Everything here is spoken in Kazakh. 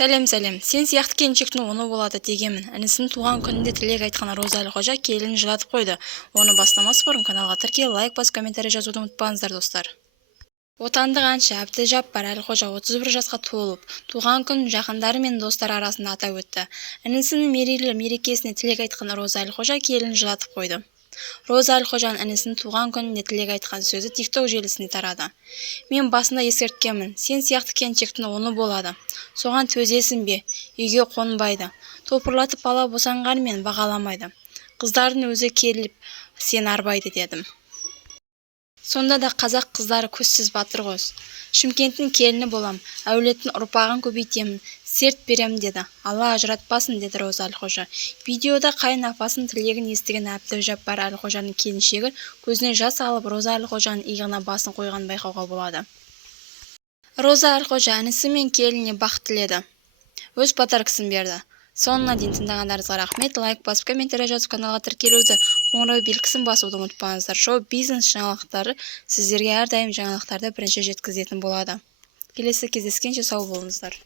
Сәлем. Сен сияқты келіншектің оны болады дегенмін. Інісінің туған күнінде тілек айтқан Роза Әлқожа келінін жылатып қойды. Оны бастамас бұрын каналға тіркел, лайк бас, комментарий жазуды ұмытпаңыздар, достар. Отандық әнші Әбдіжаппар Әлқожа 31 жасқа толып, туған күн жақындары мен достар арасында атап өтті. Інісінің мерейлі мерекесіне тілек айтқан Роза Әлқожа келінін жылатып қойды. Роза Әлқожаның інісінің туған күнінде тілек айтқан сөзі TikTok желісіне тарады. Мен басында ескерткенмін, сен сияқты келіншектің оны болады. Соған төзесің бе? Үйге қонбайды. Топырлатып бала босанғанмен бағаламайды. Қыздардың өзі келіп сен арбайды дедім. Сонда да қазақ қыздары көзсіз батыр ғой. Шымкенттің келіні болам, әулеттің ұрпағын көбейтемін, серт берем деді. Алла ажыратпасын, деді Роза Әлқожа. Видеода қайын апасының тілегін естіген Әбдіжаппар Әлқожаның келіншегі көзіне жас алып, Роза Әлқожаның иығына басын қойған байқауға болады. Роза Әлқожа інісі мен келініне бақыт тіледі. Өз подаркасын берді. Соңына дейін тыңдағандарыңызға рахмет. Лайк басып, комментарий жазып, каналға тіркелуді, қоңырау белгісін басуды ұмытпаңыздар. Шоу-бизнес жаңалықтары сіздерге әрдайым жаңалықтарды бірінші жеткізетін болады. Келесі кездескенше сау болыңыздар.